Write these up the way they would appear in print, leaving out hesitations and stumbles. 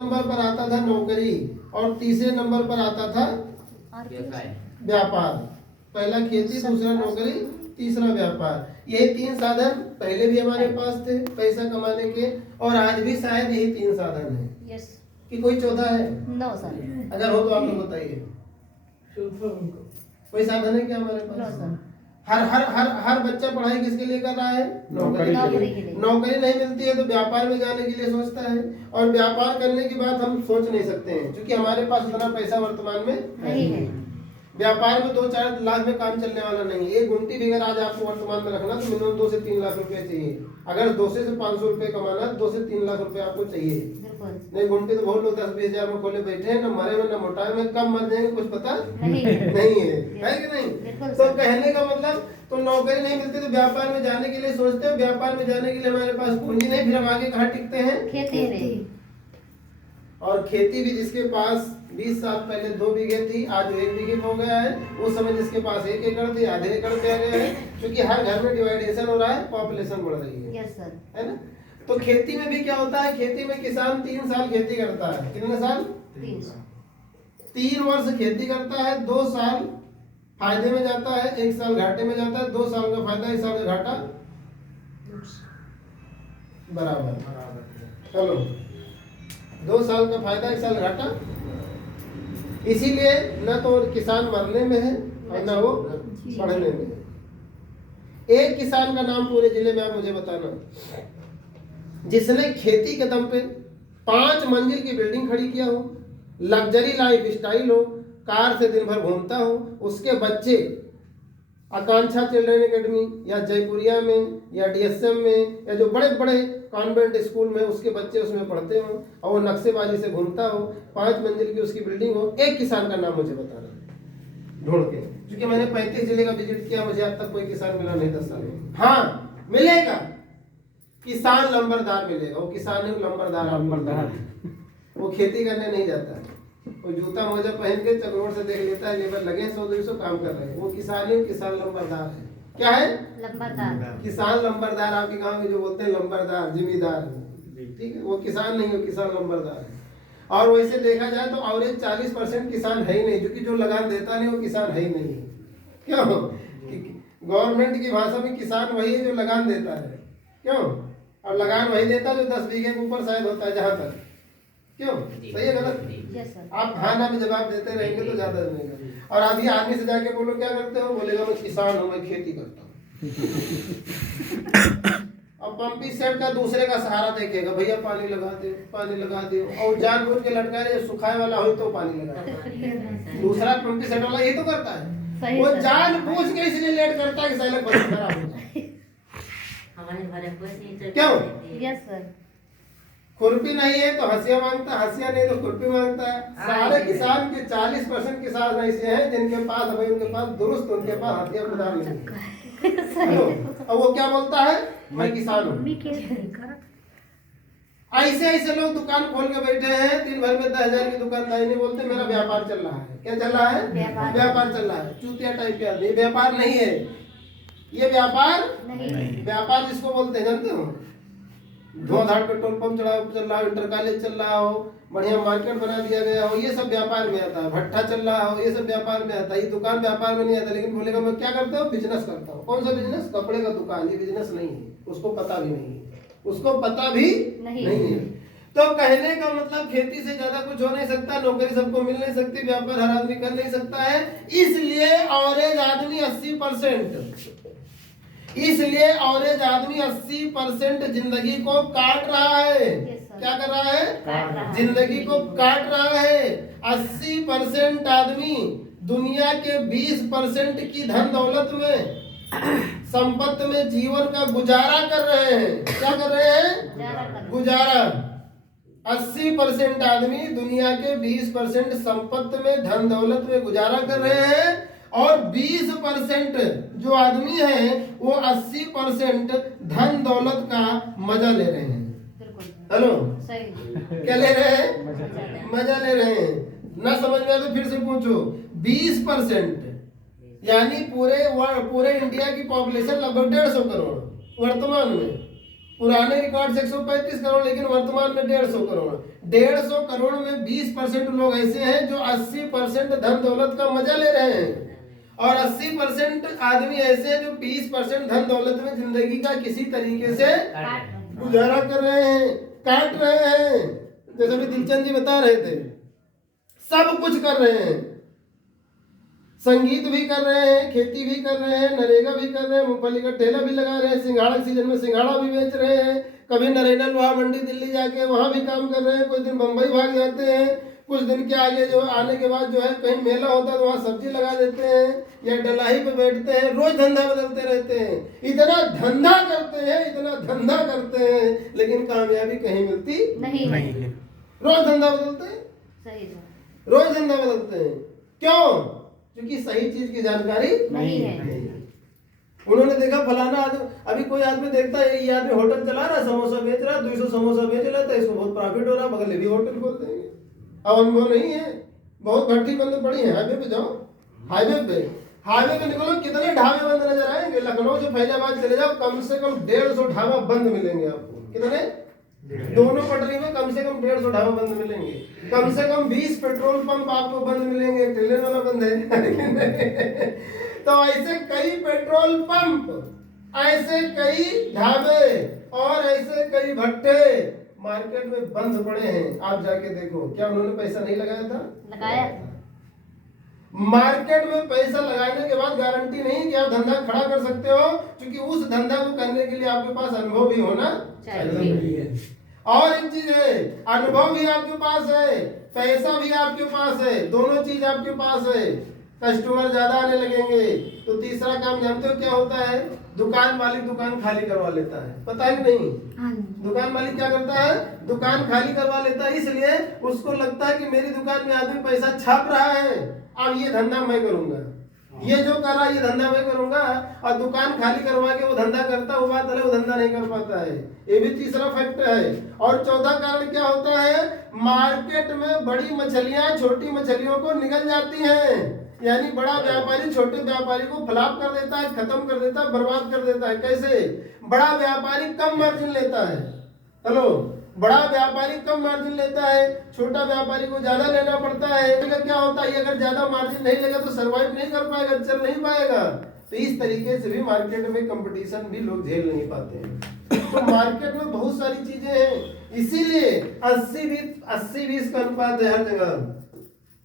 Number पर आता था नौकरी और तीसरे नंबर पर आता था व्यापार। पहला खेती, दूसरा नौकरी, तीसरा व्यापार। यही तीन साधन पहले भी हमारे पास थे पैसा कमाने के, और आज भी शायद यही तीन साधन है। यस कि कोई चौथा है? No sir. अगर हो तो आप लोग बताइए, कोई साधन है क्या हमारे नो पास? सर। हर हर हर हर बच्चा पढ़ाई किसके लिए कर रहा है? नौकरी के लिए। नौकरी नहीं मिलती है तो व्यापार में जाने के लिए सोचता है, और व्यापार करने की बात हम सोच नहीं सकते हैं क्योंकि हमारे पास उतना पैसा वर्तमान में नहीं है। व्यापार में 2-4 लाख में काम चलने वाला नहीं है। एक गुंटी भी अगर आज आपको वर्तमान में रखना तो मिनिमम 2 से 3 लाख रुपए चाहिए। अगर 200 से 500 रुपए कमाना 2 से 3 लाख रुपए आपको चाहिए। नहीं गुंटी तो बहुत लोग 10-20 हजार में खोले बैठे हैं, न मरे में न मोटाए में, कब मर जाएंगे कुछ पता नहीं है कि नहीं? तो कहने का मतलब, तो नौकरी नहीं मिलती तो व्यापार में जाने के लिए सोचते हैं। व्यापार में जाने के लिए हमारे पास पूंजी नहीं, फिर हम आगे कहाँ टिकते हैं? खेती में। और खेती भी जिसके पास 20 साल पहले 2 बीघे थी, आज 1 बीघे हो गया है। उस समय जिसके पास 1 एकड़ थी, आधे एकड़ पे आ गया है, क्योंकि हर घर में डिवाइडेशन हो रहा है, पॉपुलेशन बढ़ रही है। Yes sir. है ना? तो खेती में भी क्या होता है, खेती में किसान 3 साल खेती करता है। कितने साल? 3 वर्ष खेती करता है, 2 साल फायदे में जाता है, 1 साल घाटे में जाता है। 2 साल का फायदा, 1 साल का घाटा, बराबर। चलो 2 साल का फायदा, 1 साल घाटा। इसीलिए न तो किसान मरने में है और न वो बढ़ने में है। एक किसान का नाम पूरे जिले में आप मुझे बताना जिसने खेती के दम पे 5 मंजिल की बिल्डिंग खड़ी किया हो, लग्जरी लाइफ स्टाइल हो, कार से दिन भर घूमता हो, उसके बच्चे आकांक्षा चिल्ड्रन एकेडमी या जयपुरिया में या डीएसएम में या जो बड़े बड़े कॉन्वेंट स्कूल में उसके बच्चे उसमें पढ़ते हो, और वो नक्शेबाजी से घूमता हो, 5 मंजिल की उसकी बिल्डिंग हो। एक किसान का नाम मुझे बताना ढूंढ के, क्योंकि मैंने 35 जिले का विजिट किया, मुझे अब तक कोई किसान मिला नहीं 10 साल में। हाँ मिलेगा, किसान लंबरदार मिलेगा। वो किसान नहीं, लंबरदार। वो खेती करने नहीं जाता है, वो जूता मोजा पहन के चकरोट से देख लेता है लेबर लगे 100-200 काम कर रहे हैं। वो किसान ही, किसान लंबरदार है। क्या है? लंबरदार। किसान लंबरदार। आपके गांव में जो बोलते हैं लंबरदार, जिम्मेदार, ठीक है, वो किसान नहीं, वो किसान लंबरदार है। और वैसे देखा जाए तो एवरेज 40% किसान है ही नहीं, क्योंकि जो लगान देता नहीं वो किसान है ही नहीं। क्यों? गवर्नमेंट की भाषा में किसान वही है जो लगान देता है। क्यों? और लगान वही देता है जो 10 बीघे के ऊपर शायद होता है, जहां तक। क्यों? सही है गलत? आप हाँ ना में जवाब देते रहेंगे तो ज्यादा बनेगा। और अभी आदमी से जाके बोलो क्या करते हो, बोलेगा मैं किसान हूं, मैं खेती करता हूँ। अब पंपी सेट का दूसरे का सहारा देखेगा, भैया पानी लगा दे, पानी लगा दे, और जानबूझ के लटका रहे, सुखाए वाला हो तो पानी लगा। दूसरा पंपी सेट वाला यही तो करता है, वो जानबूझ के इसलिए लेट करता है कि साले फसल खराब हो जाए। क्यों? Yes sir. खुरपी नहीं है तो हंसिया मांगता, हंसिया नहीं तो खुरपी मांगता है। सारे किसान के 40% किसान ऐसे हैं जिनके पास, अभी उनके पास दुरुस्त, उनके पास हथियार खुदार नहीं है। और वो क्या बोलता है, मैं किसान हूँ। ऐसे ऐसे लोग दुकान खोल के बैठे हैं, दिन भर में 10,000 की दुकानदारी नहीं बोलते मेरा व्यापार चल रहा है। क्या चल रहा है? व्यापार चल रहा है। चूतिया टाइप के आदमी। व्यापार नहीं है ये, व्यापार नहीं। व्यापार जिसको बोलते हैं जानते हो, धुआंधार पेट्रोल पंप चल रहा हो, इंटर कॉलेज चल रहा हो, बढ़िया मार्केट बना दिया गया हो, ये सब व्यापार में आता है। भट्ठा चल रहा हो, ये सब व्यापार में आता है। ये दुकान व्यापार में नहीं आता, लेकिन बोलेगा मैं क्या करता हूँ, बिजनेस करता हूँ। कौन सा बिजनेस? कपड़े का दुकान। ये बिजनेस नहीं है, उसको पता भी नहीं है, उसको पता भी नहीं है। तो कहने का मतलब खेती से ज्यादा कुछ हो नहीं सकता, नौकरी सबको मिल नहीं सकती, व्यापार हर आदमी कर नहीं सकता है। इसलिए एवरेज आदमी 80%, इसलिए एवरेज आदमी 80% जिंदगी को काट रहा है। क्या कर रहा है? जिंदगी को काट रहा है। 80% आदमी दुनिया के 20% की धन दौलत में, संपत्ति में जीवन का गुजारा कर रहे हैं। क्या कर रहे हैं? गुजारा। 80% आदमी दुनिया के 20% संपत्ति में, धन दौलत में गुजारा कर रहे हैं, और 20% जो आदमी है वो 80% धन दौलत का मजा ले रहे हैं। हेलो, क्या ले रहे हैं? मजा ले रहे हैं। ना समझ में आए तो फिर से पूछो। 20% यानी पूरे इंडिया की पॉपुलेशन लगभग 150 करोड़ वर्तमान में, पुराने रिकॉर्ड से 135 करोड़, लेकिन वर्तमान में 150 करोड़। 150 करोड़ में 20% लोग ऐसे हैं जो 80% धन दौलत का मजा ले रहे हैं, और 80% आदमी ऐसे हैं जो 20% धन दौलत में जिंदगी का किसी तरीके से गुजारा कर रहे हैं, काट रहे हैं। जैसे भी दिलचंद जी बता रहे थे, सब कुछ कर रहे हैं, संगीत भी कर रहे हैं, खेती भी कर रहे हैं, नरेगा भी कर रहे हैं, मूंगफली का ठेला भी लगा रहे हैं, सिंघाड़ा सीजन में सिंघाड़ा भी बेच रहे हैं, कभी नरेनल वहाँ मंडी दिल्ली जाके वहाँ भी काम कर रहे हैं, कुछ दिन बम्बई भाग जाते हैं, कुछ दिन के आगे जो आने के बाद जो है कहीं मेला होता है तो वहाँ सब्जी लगा देते हैं या डलाही पे बैठते हैं, रोज धंधा बदलते रहते हैं। इतना धंधा करते हैं, इतना धंधा करते हैं, लेकिन कामयाबी कहीं मिलती नहीं है। रोज धंधा बदलते हैं, सही है। रोज धंधा बदलते हैं। क्यों? क्योंकि सही चीज की जानकारी नहीं है। उन्होंने देखा फलाना आदमी, अभी कोई आदमी देखता है ये आदमी होटल चला रहा है, समोसा बेच रहा है, 200 समोसा बेच रहा है, इसको बहुत प्रॉफिट हो रहा है, बगल में भी होटल खोल देंगे। अब अनुभव नहीं है, बहुत भट्टी बंद पड़ी है। हाईवे पे जाओ, हाईवे पे निकलो, कितने ढाबे बंद नजर आएंगे। लखनऊ से फैजाबाद चले जाओ, कम से कम 150 ढाबा बंद मिलेंगे आपको। कितने? दोनों पटरी में कम से कम 150 ढाबा बंद मिलेंगे, कम से कम 20 पेट्रोल पंप आपको बंद मिलेंगे। ट्रेलर वाला बंद है तो ऐसे कई पेट्रोल पंप, ऐसे कई ढाबे और ऐसे कई भट्टे मार्केट में बंद पड़े हैं। आप जाके देखो, क्या उन्होंने पैसा नहीं लगाया था? लगाया था। मार्केट में पैसा लगाने के बाद गारंटी नहीं कि आप धंधा खड़ा कर सकते हो, क्योंकि उस धंधा को करने के लिए आपके पास अनुभव भी होना चाहिए। और एक चीज है, अनुभव भी आपके पास है, पैसा भी आपके पास है, दोनों चीज आपके पास है। कस्टमर ज्यादा आने लगेंगे तो तीसरा काम जानते हो क्या होता है? दुकान मालिक दुकान खाली करवा लेता है। पता है कि नहीं? दुकान मालिक क्या करता है? दुकान खाली करवा लेता है, इसलिए उसको लगता है कि मेरी दुकान में आदमी पैसा छाप रहा है, अब ये धंधा मैं करूंगा, ये जो कर रहा है ये धंधा मैं करूंगा। और दुकान खाली करवा के वो धंधा करता, वो बात अलग, वो धंधा नहीं कर पाता है। ये भी तीसरा फैक्टर है। और चौथा कारण क्या होता है? मार्केट में बड़ी मछलियां छोटी मछलियों को निगल जाती हैं। यानी बड़ा व्यापारी छोटे व्यापारी को फ्लॉप कर देता है, खत्म कर देता है, बर्बाद कर देता है। कैसे? बड़ा व्यापारी कम मार्जिन लेता है। हेलो, बड़ा व्यापारी कम मार्जिन लेता है, छोटा व्यापारी को ज्यादा लेना पड़ता है। क्या होता है? अगर ज्यादा मार्जिन नहीं लेगा तो सर्वाइव नहीं कर पाएगा, चल नहीं पाएगा। तो इस तरीके से भी मार्केट में कंपटीशन भी लोग झेल नहीं पाते हैं। तो मार्केट में बहुत सारी चीजें हैं, इसीलिए 80-20 का अनुपात है हर जगह।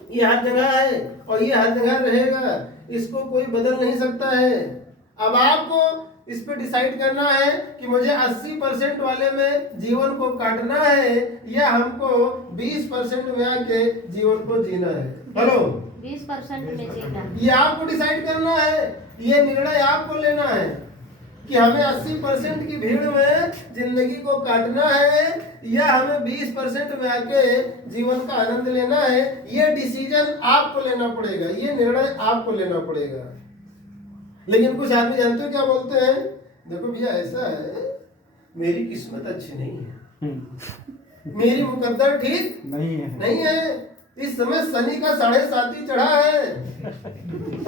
ये हर जगह है और ये हर जगह रहेगा, इसको कोई बदल नहीं सकता है। अब आपको इस पे डिसाइड करना है कि मुझे 80% वाले में जीवन को काटना है या हमको 20% में आके जीवन को जीना है। हेलो, 20% में जीना, ये आपको डिसाइड करना है, ये निर्णय आपको लेना है कि हमें 80% की भीड़ में जिंदगी को काटना है या हमें 20% में आके जीवन का आनंद लेना है। ये डिसीजन आपको लेना पड़ेगा, ये निर्णय आपको लेना पड़ेगा। लेकिन कुछ आदमी जानते हो क्या बोलते हैं? देखो भैया, ऐसा है, मेरी किस्मत अच्छी नहीं है, मेरी मुकद्दर ठीक नहीं है। इस समय शनि का 7.5 चढ़ा है।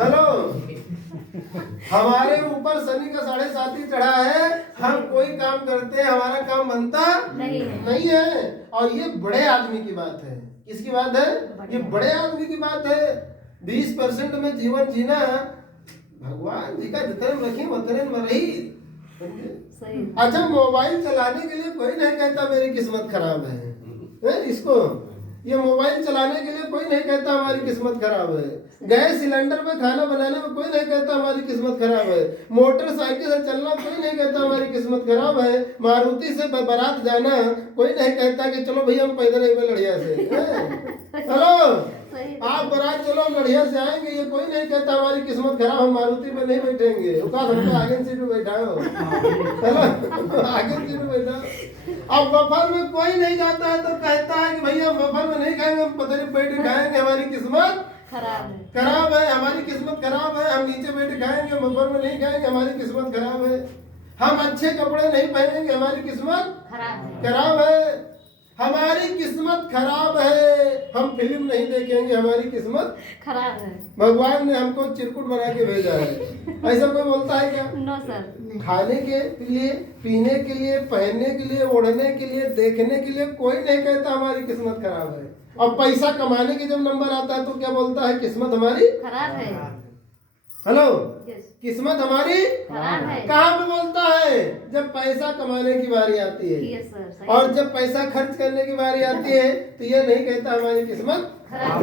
हेलो, हमारे ऊपर शनि का 7.5 चढ़ा है, हम कोई काम करते हैं हमारा काम बनता नहीं है। और ये बड़े आदमी की बात है। किसकी बात है? ये बड़े आदमी की बात है। 20% में जीवन जीना भगवान जी का जितने रखी उतने में रही। अच्छा, मोबाइल चलाने के लिए कोई नहीं कहता मेरी किस्मत खराब है। इसको ये मोबाइल चलाने के लिए कोई नहीं कहता हमारी किस्मत खराब है। गैस सिलेंडर पे खाना बनाने में कोई नहीं कहता हमारी किस्मत खराब है। मोटरसाइकिल से चलना कोई नहीं कहता हमारी किस्मत खराब है। मारुति से बारात जाना कोई नहीं कहता कि चलो भैया हम पैदल आएंगे लड़िया से। हेलो, आप बारात चलो लड़िया से आएंगे, ये कोई नहीं कहता हमारी किस्मत खराब, हम मारुति में नहीं बैठेंगे। हमको आगे सीट में बैठाओ। हेलो, आगे सीट में बैठा। अब बफर में कोई नहीं जाता है तो कहता है कि भैया हम बफर में नहीं खाएंगे, हम पता नहीं बैठ खाएंगे, हमारी किस्मत खराब है, हमारी किस्मत खराब है। हम नीचे बैठ खाएंगे, बफर में नहीं खाएंगे, हमारी किस्मत खराब है। हम अच्छे कपड़े नहीं पहनेंगे, हमारी किस्मत खराब है। हमारी किस्मत खराब है। हम फिल्म नहीं देखेंगे, हमारी किस्मत खराब है। भगवान ने हमको चिरकुट बना के भेजा है। ऐसा कोई बोलता है क्या? No sir. खाने के लिए, पीने के लिए, पहनने के लिए, ओढ़ने के लिए, देखने के लिए कोई नहीं कहता हमारी किस्मत खराब है। और पैसा कमाने के जब नंबर आता है तो क्या बोलता है? किस्मत हमारी खराब है। Hello, yes. किस्मत हमारी खराब है। कहाँ पे बोलता है? जब पैसा कमाने की बारी आती है। यस सर, सही। और जब पैसा खर्च करने की बारी आती है तो ये नहीं कहता हमारी किस्मत खराब